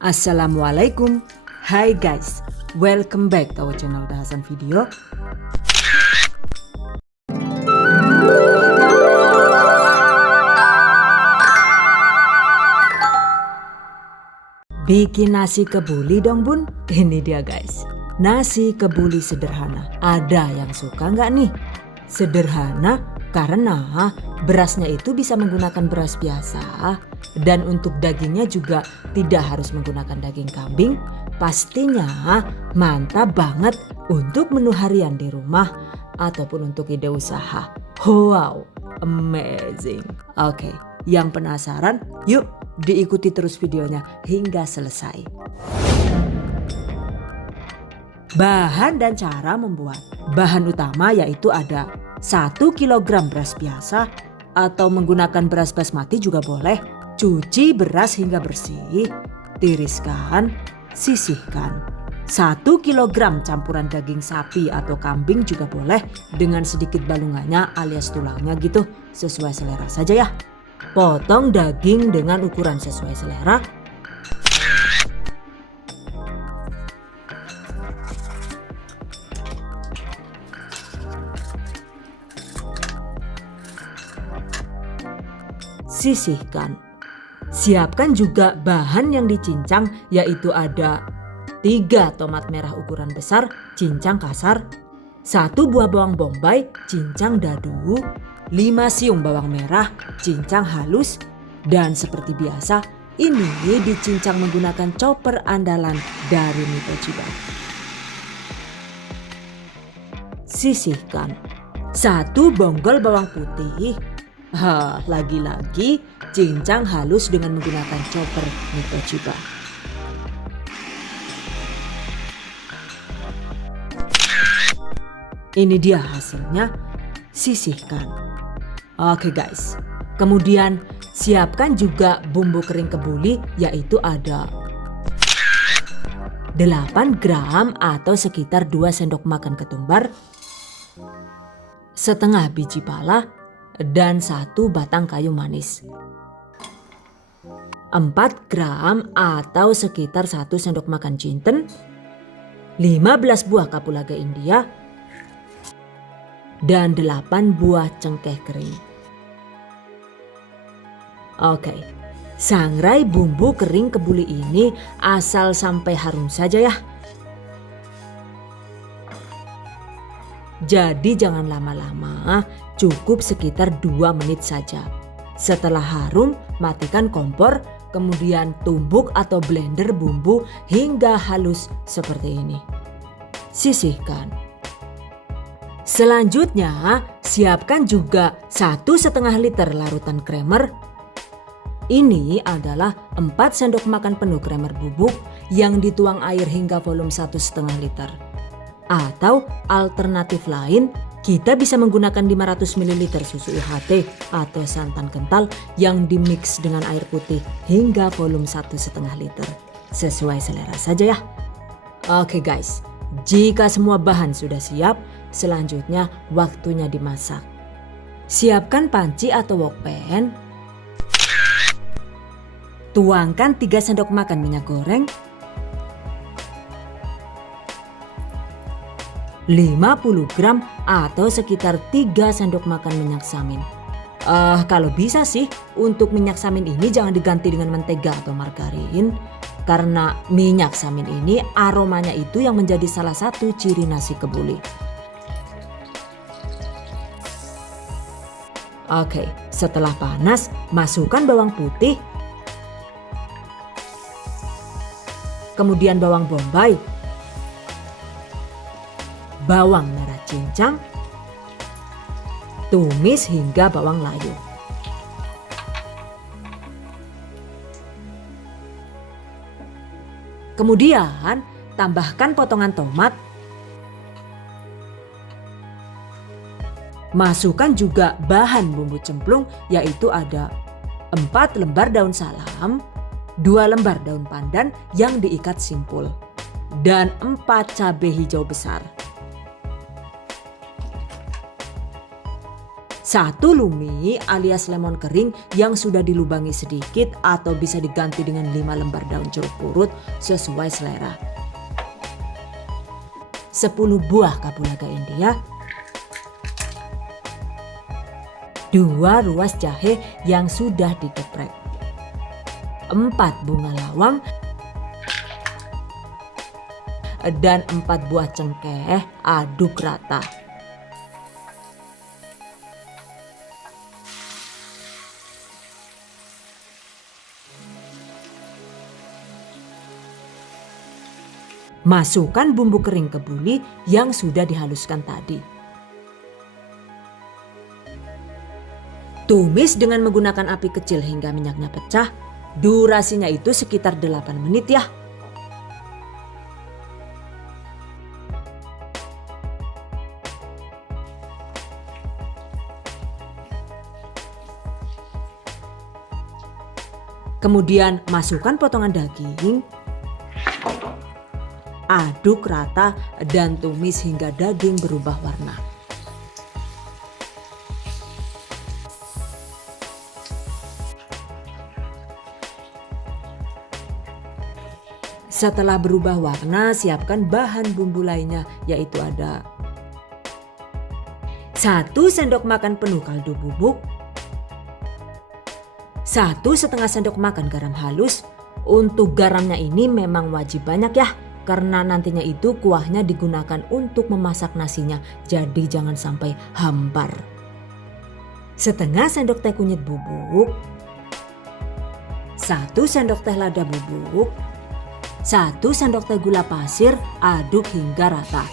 Assalamualaikum. Hai guys, welcome back to our channel Dahasan Video. Bikin nasi kebuli dong bun. Ini dia guys, nasi kebuli sederhana. Ada yang suka nggak nih? Sederhana karena berasnya itu bisa menggunakan beras biasa. Dan untuk dagingnya juga tidak harus menggunakan daging kambing. Pastinya mantap banget untuk menu harian di rumah ataupun untuk ide usaha. Wow, amazing. Oke, yang penasaran? Yuk diikuti terus videonya hingga selesai. Bahan dan cara membuat. Bahan utama yaitu ada 1 kg beras biasa atau menggunakan beras basmati juga boleh. Cuci beras hingga bersih, tiriskan, sisihkan. 1 kg campuran daging sapi atau kambing juga boleh dengan sedikit balungannya alias tulangnya gitu, sesuai selera saja ya. Potong daging dengan ukuran sesuai selera. Sisihkan. Siapkan juga bahan yang dicincang yaitu ada 3 tomat merah ukuran besar cincang kasar, 1 buah bawang bombay cincang dadu, 5 siung bawang merah cincang halus, dan seperti biasa ini dicincang menggunakan chopper andalan dari Mito Chiba. Sisihkan. 1 bonggol bawang putih. Lagi-lagi cincang halus dengan menggunakan chopper Mito Chiba. Ini dia hasilnya, sisihkan. Oke guys, kemudian siapkan juga bumbu kering kebuli yaitu ada 8 gram atau sekitar 2 sendok makan ketumbar, setengah biji pala, dan 1 batang kayu manis. 4 gram atau sekitar 1 sendok makan jinten, 15 buah kapulaga India, dan 8 buah cengkeh kering. Oke, sangrai bumbu kering kebuli ini asal sampai harum saja ya. Jadi jangan lama-lama, cukup sekitar 2 menit saja. Setelah harum, matikan kompor, kemudian tumbuk atau blender bumbu hingga halus seperti ini. Sisihkan. Selanjutnya, siapkan juga 1,5 liter larutan kremer. Ini adalah 4 sendok makan penuh kremer bubuk yang dituang air hingga volume 1,5 liter. Atau alternatif lain, kita bisa menggunakan 500 ml susu UHT atau santan kental yang dimix dengan air putih hingga volume 1,5 liter. Sesuai selera saja ya. Oke guys, jika semua bahan sudah siap, selanjutnya waktunya dimasak. Siapkan panci atau wok pan. Tuangkan 3 sendok makan minyak goreng, 50 gram atau sekitar 3 sendok makan minyak samin. Kalau bisa sih untuk minyak samin ini jangan diganti dengan mentega atau margarin. Karena minyak samin ini aromanya itu yang menjadi salah satu ciri nasi kebuli. Oke, setelah panas masukkan bawang putih. Kemudian bawang bombay, bawang merah cincang, tumis hingga bawang layu. Kemudian tambahkan potongan tomat. Masukkan juga bahan bumbu cemplung yaitu ada 4 lembar daun salam, 2 lembar daun pandan yang diikat simpul, dan 4 cabai hijau besar. 1 lumi alias lemon kering yang sudah dilubangi sedikit atau bisa diganti dengan 5 lembar daun jeruk purut sesuai selera. 10 buah kapulaga India. 2 ruas jahe yang sudah digeprek. 4 bunga lawang. Dan 4 buah cengkeh aduk rata. Masukkan bumbu kering kebuli yang sudah dihaluskan tadi. Tumis dengan menggunakan api kecil hingga minyaknya pecah. Durasinya itu sekitar 8 menit ya. Kemudian masukkan potongan daging. Aduk rata dan tumis hingga daging berubah warna. Setelah berubah warna, siapkan bahan bumbu lainnya, yaitu ada 1 sendok makan penuh kaldu bubuk, 1,5 sendok makan garam halus. Untuk garamnya ini memang wajib banyak ya, karena nantinya itu kuahnya digunakan untuk memasak nasinya, jadi jangan sampai hambar. 1/2 sendok teh kunyit bubuk, 1 sendok teh lada bubuk, 1 sendok teh gula pasir, aduk hingga rata.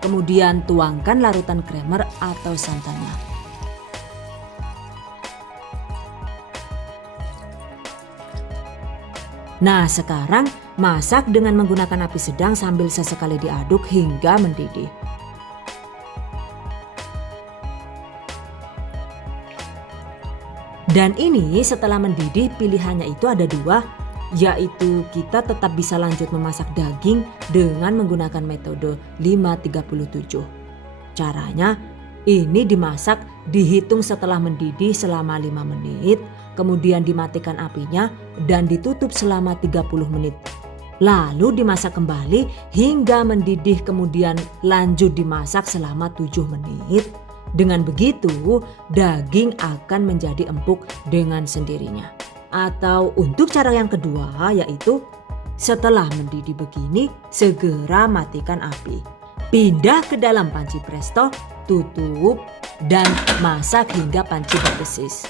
Kemudian tuangkan larutan kremer atau santannya. Nah, sekarang masak dengan menggunakan api sedang sambil sesekali diaduk hingga mendidih. Dan ini setelah mendidih pilihannya itu ada 2, yaitu kita tetap bisa lanjut memasak daging dengan menggunakan metode 5-37. Caranya ini dimasak dihitung setelah mendidih selama 5 menit, kemudian dimatikan apinya dan ditutup selama 30 menit. Lalu dimasak kembali hingga mendidih, kemudian lanjut dimasak selama 7 menit. Dengan begitu daging akan menjadi empuk dengan sendirinya. Atau untuk cara yang kedua, yaitu setelah mendidih begini segera matikan api. Pindah ke dalam panci presto, tutup dan masak hingga panci berdesis.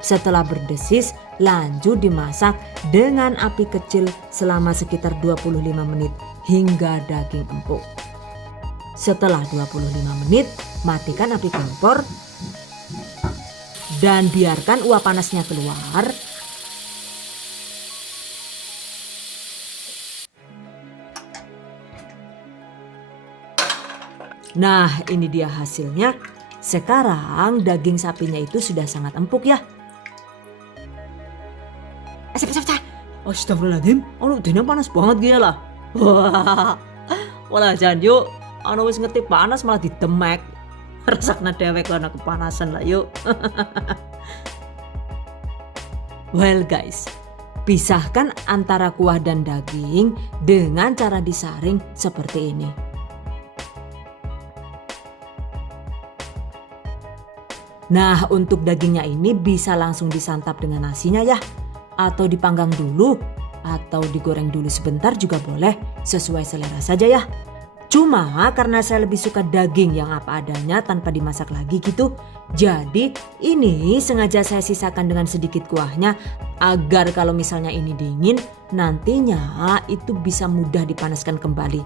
Setelah berdesis, lanjut dimasak dengan api kecil selama sekitar 25 menit hingga daging empuk. Setelah 25 menit, matikan api kompor dan biarkan uap panasnya keluar. Nah, ini dia hasilnya. Sekarang daging sapinya itu sudah sangat empuk ya. Astagfirullahaladzim, dene panas banget gila lah. Wah, walah jangan yuk. Wis ngerti panas malah didemek. Rasakna dewek karena kepanasan lah yuk. Well guys, pisahkan antara kuah dan daging dengan cara disaring seperti ini. Nah, untuk dagingnya ini bisa langsung disantap dengan nasinya ya, atau dipanggang dulu, atau digoreng dulu sebentar juga boleh, sesuai selera saja ya. Cuma karena saya lebih suka daging yang apa adanya tanpa dimasak lagi gitu, jadi ini sengaja saya sisakan dengan sedikit kuahnya agar kalau misalnya ini dingin nantinya itu bisa mudah dipanaskan kembali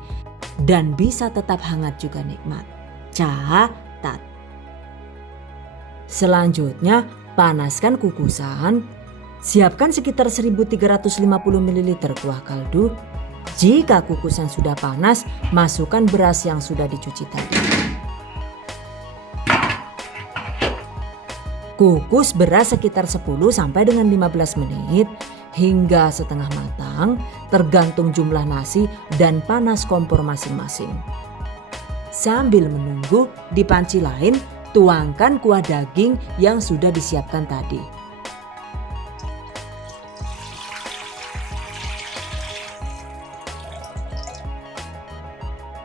dan bisa tetap hangat juga nikmat. Catat. Selanjutnya panaskan kukusan. Siapkan sekitar 1350 ml kuah kaldu. Jika kukusan sudah panas, masukkan beras yang sudah dicuci tadi. Kukus beras sekitar 10 sampai dengan 15 menit. hingga setengah matang, tergantung jumlah nasi dan panas kompor masing-masing. Sambil menunggu, di panci lain tuangkan kuah daging yang sudah disiapkan tadi.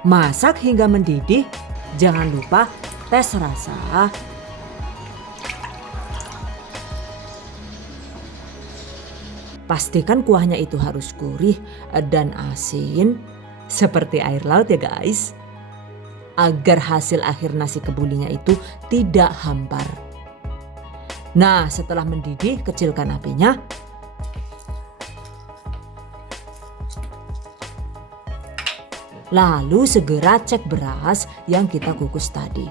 Masak hingga mendidih, jangan lupa tes rasa. Pastikan kuahnya itu harus gurih dan asin seperti air laut ya guys. Agar hasil akhir nasi kebulinya itu tidak hambar. Nah, setelah mendidih, kecilkan apinya. Lalu segera cek beras yang kita kukus tadi.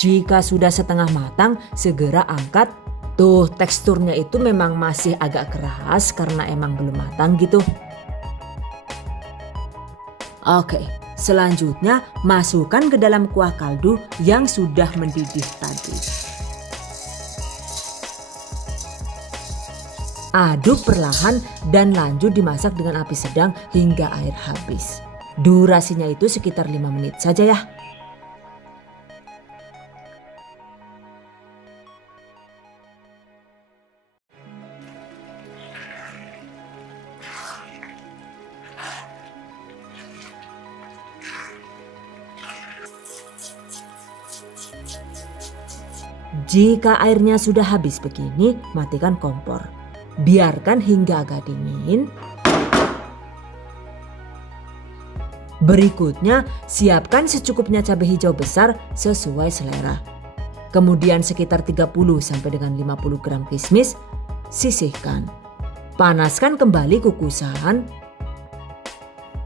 Jika sudah setengah matang, segera angkat. Tuh, teksturnya itu memang masih agak keras karena emang belum matang gitu. Oke, selanjutnya masukkan ke dalam kuah kaldu yang sudah mendidih tadi. Aduk perlahan dan lanjut dimasak dengan api sedang hingga air habis. Durasinya itu sekitar 5 menit saja ya. Jika airnya sudah habis begini, matikan kompor. Biarkan hingga agak dingin. Berikutnya, siapkan secukupnya cabai hijau besar sesuai selera. Kemudian sekitar 30 sampai dengan 50 gram kismis, sisihkan. Panaskan kembali kukusan.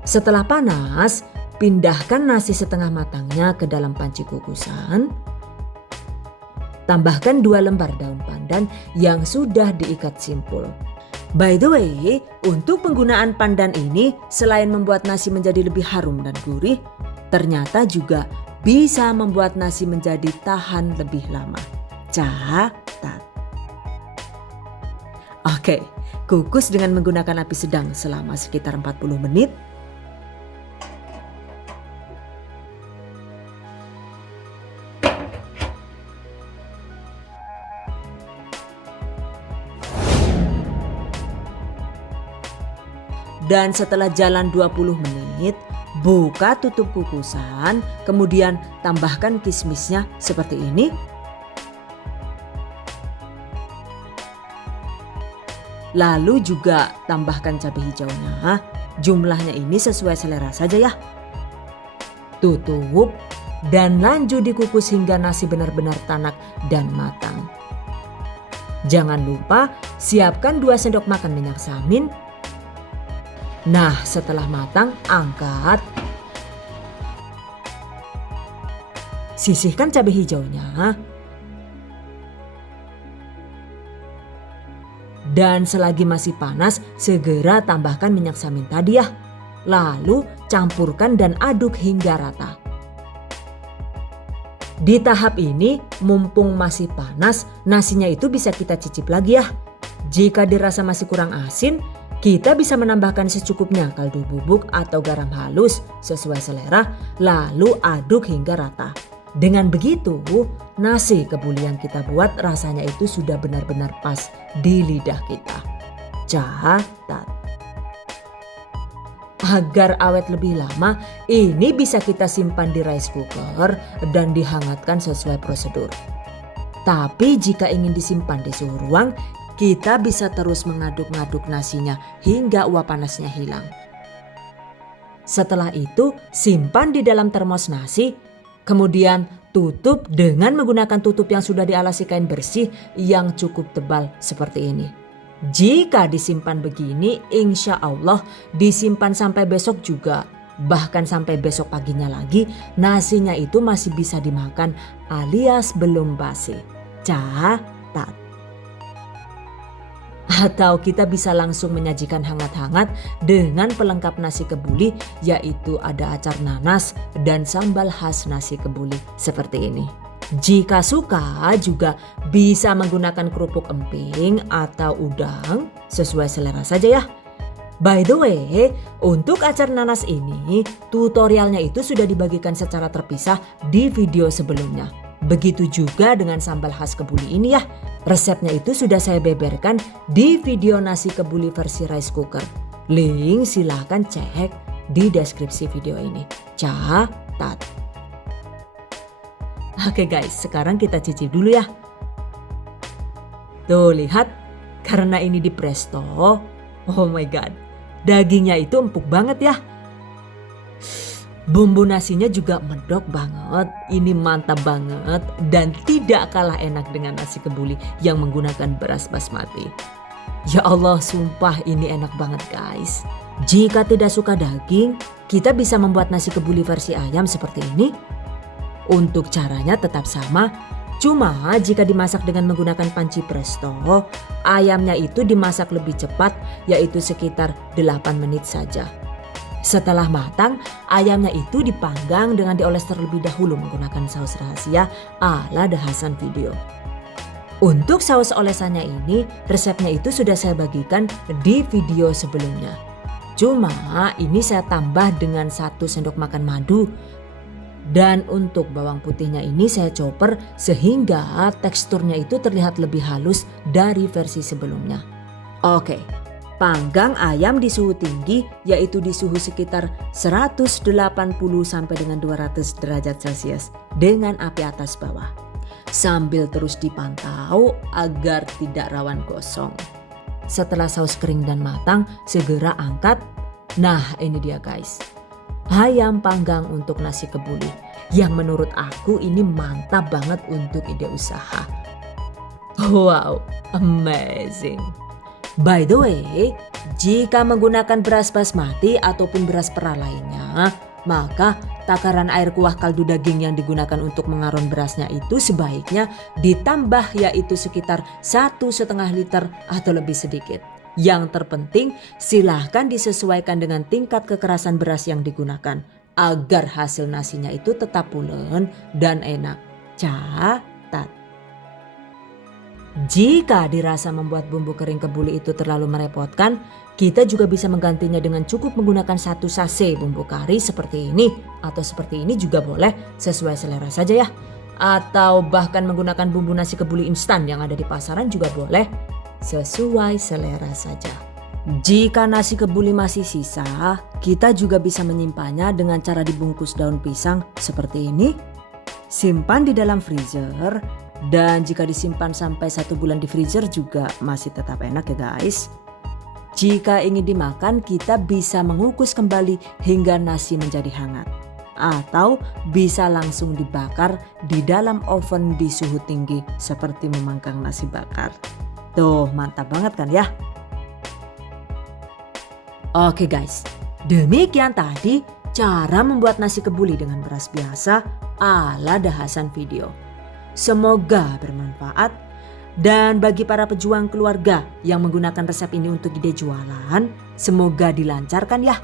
Setelah panas, pindahkan nasi setengah matangnya ke dalam panci kukusan. Tambahkan 2 lembar daun pandan yang sudah diikat simpul. By the way, untuk penggunaan pandan ini selain membuat nasi menjadi lebih harum dan gurih, ternyata juga bisa membuat nasi menjadi tahan lebih lama. Catat. Oke, kukus dengan menggunakan api sedang selama sekitar 40 menit. Dan setelah jalan 20 menit, buka tutup kukusan, kemudian tambahkan kismisnya seperti ini. Lalu juga tambahkan cabai hijaunya, jumlahnya ini sesuai selera saja ya. Tutup dan lanjut dikukus hingga nasi benar-benar tanak dan matang. Jangan lupa siapkan 2 sendok makan minyak samin. Nah, setelah matang, angkat. Sisihkan cabai hijaunya. Dan selagi masih panas, segera tambahkan minyak samin tadi ya. Lalu campurkan dan aduk hingga rata. Di tahap ini, mumpung masih panas, nasinya itu bisa kita cicip lagi ya. Jika dirasa masih kurang asin, kita bisa menambahkan secukupnya kaldu bubuk atau garam halus sesuai selera, lalu aduk hingga rata. Dengan begitu, nasi kebuli yang kita buat rasanya itu sudah benar-benar pas di lidah kita. Catat. Agar awet lebih lama, ini bisa kita simpan di rice cooker dan dihangatkan sesuai prosedur. Tapi jika ingin disimpan di suhu ruang, kita bisa terus mengaduk-ngaduk nasinya hingga uap panasnya hilang. Setelah itu, simpan di dalam termos nasi, kemudian tutup dengan menggunakan tutup yang sudah dialasi kain bersih yang cukup tebal seperti ini. Jika disimpan begini, insya Allah disimpan sampai besok juga. Bahkan sampai besok paginya lagi, nasinya itu masih bisa dimakan alias belum basi. Catat. Atau kita bisa langsung menyajikan hangat-hangat dengan pelengkap nasi kebuli, yaitu ada acar nanas dan sambal khas nasi kebuli seperti ini. Jika suka juga bisa menggunakan kerupuk emping atau udang sesuai selera saja ya. By the way, untuk acar nanas ini tutorialnya itu sudah dibagikan secara terpisah di video sebelumnya. Begitu juga dengan sambal khas kebuli ini ya. Resepnya itu sudah saya beberkan di video nasi kebuli versi rice cooker. Link silahkan cek di deskripsi video ini. Catat. Oke guys, sekarang kita cicip dulu ya. Tuh lihat, karena ini di presto, oh my god, dagingnya itu empuk banget ya. Bumbu nasinya juga medok banget, ini mantap banget dan tidak kalah enak dengan nasi kebuli yang menggunakan beras basmati. Ya Allah, sumpah ini enak banget guys. Jika tidak suka daging, kita bisa membuat nasi kebuli versi ayam seperti ini. Untuk caranya tetap sama, cuma jika dimasak dengan menggunakan panci presto, ayamnya itu dimasak lebih cepat yaitu sekitar 8 menit saja. Setelah matang, ayamnya itu dipanggang dengan dioles terlebih dahulu menggunakan saus rahasia ala The Hasan video. Untuk saus olesannya ini, resepnya itu sudah saya bagikan di video sebelumnya. Cuma ini saya tambah dengan 1 sendok makan madu. Dan untuk bawang putihnya ini saya chopper sehingga teksturnya itu terlihat lebih halus dari versi sebelumnya. Oke, panggang ayam di suhu tinggi yaitu di suhu sekitar 180 sampai dengan 200 derajat Celcius dengan api atas bawah. Sambil terus dipantau agar tidak rawan gosong. Setelah saus kering dan matang, segera angkat. Nah, ini dia guys. Ayam panggang untuk nasi kebuli yang menurut aku ini mantap banget untuk ide usaha. Wow, amazing. By the way, jika menggunakan beras basmati ataupun beras pera lainnya, maka takaran air kuah kaldu daging yang digunakan untuk mengaron berasnya itu sebaiknya ditambah yaitu sekitar 1,5 liter atau lebih sedikit. Yang terpenting silahkan disesuaikan dengan tingkat kekerasan beras yang digunakan agar hasil nasinya itu tetap pulen dan enak. Catat. Jika dirasa membuat bumbu kering kebuli itu terlalu merepotkan, kita juga bisa menggantinya dengan cukup menggunakan 1 sachet bumbu kari seperti ini atau seperti ini juga boleh sesuai selera saja ya. Atau bahkan menggunakan bumbu nasi kebuli instan yang ada di pasaran juga boleh. Sesuai selera saja. Jika nasi kebuli masih sisa, kita juga bisa menyimpannya dengan cara dibungkus daun pisang seperti ini. Simpan di dalam freezer dan jika disimpan sampai 1 bulan di freezer juga masih tetap enak ya guys. Jika ingin dimakan, kita bisa mengukus kembali hingga nasi menjadi hangat. Atau bisa langsung dibakar di dalam oven di suhu tinggi seperti memanggang nasi bakar. Tuh mantap banget kan ya. Oke guys, demikian tadi cara membuat nasi kebuli dengan beras biasa ala The Hasan video. Semoga bermanfaat dan bagi para pejuang keluarga yang menggunakan resep ini untuk ide jualan, semoga dilancarkan ya.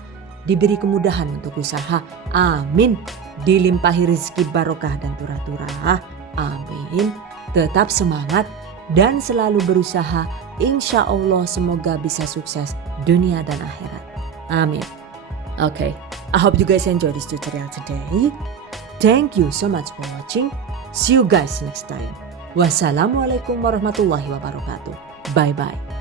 Diberi kemudahan untuk usaha, amin. Dilimpahi rezeki barokah dan turah-turah, amin. Tetap semangat dan selalu berusaha, insya Allah semoga bisa sukses dunia dan akhirat. Amin. Okay, I hope you guys enjoy this tutorial today. Thank you so much for watching. See you guys next time. Wassalamualaikum warahmatullahi wabarakatuh. Bye bye.